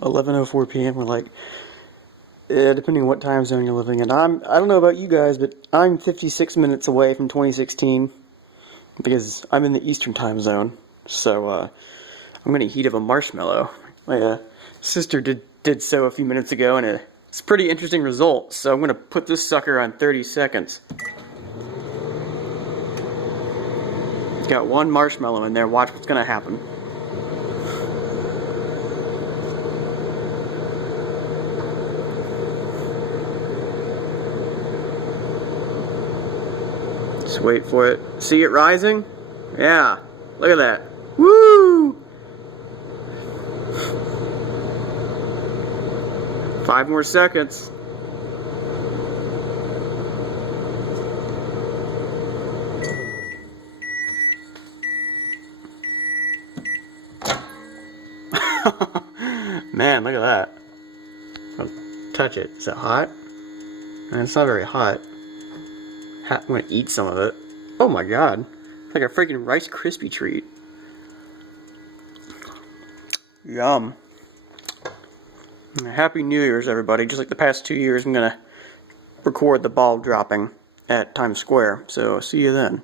11:04 p.m. We're like, depending on what time zone you're living in. I don't know about you guys, but I'm 56 minutes away from 2016 because I'm in the Eastern time zone. So I'm gonna heat up a marshmallow. My sister did so a few minutes ago, and it's a pretty interesting result. So I'm gonna put this sucker on 30 seconds. Got one marshmallow in there. Watch what's gonna happen. Just wait for it. See it rising? Yeah. Look at that. Woo! 5 more seconds. Man, look at that. I'll touch it. Is it hot? It's not very hot. I'm gonna eat some of it. Oh my god. It's like a freaking Rice Krispie treat. Yum. Happy New Year's, everybody. Just like the past 2 years, I'm gonna record the ball dropping at Times Square. So, see you then.